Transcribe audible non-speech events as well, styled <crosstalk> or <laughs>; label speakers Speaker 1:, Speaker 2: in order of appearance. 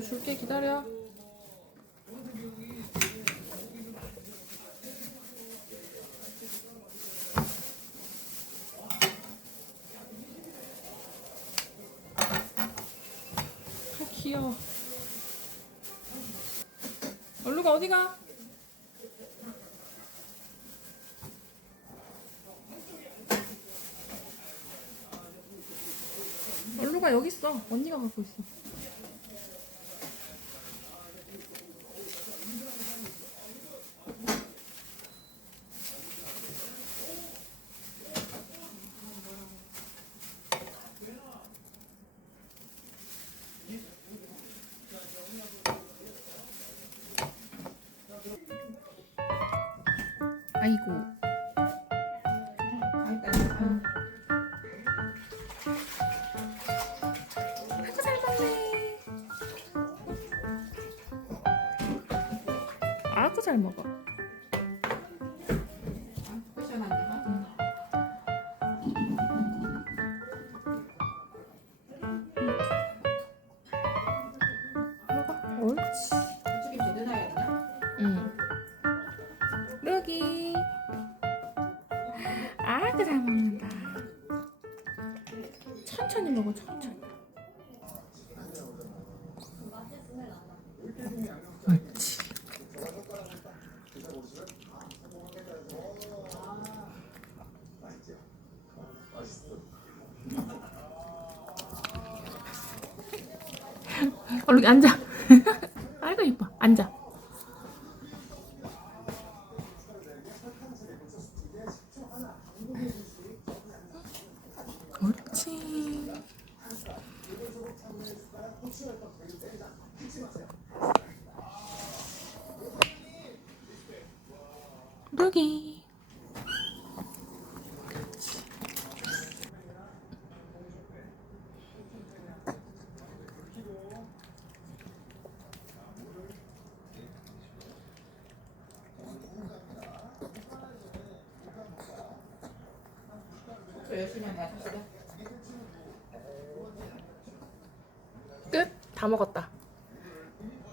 Speaker 1: 이거 줄게 기다려. 아 귀여워. 얼루가 어디 가? 얼루가 여기 있어. 언니가 갖고 있어. 아이고. 아이고 잘 먹네. 아이고 잘 먹어. 먹어. 옳지. 천천히 먹어 천천히. 옳지. 얼른 앉아. <laughs> 아이고 이뻐. 앉아. 옳지. 여기.
Speaker 2: 사실은
Speaker 1: 끝. 다 먹었다.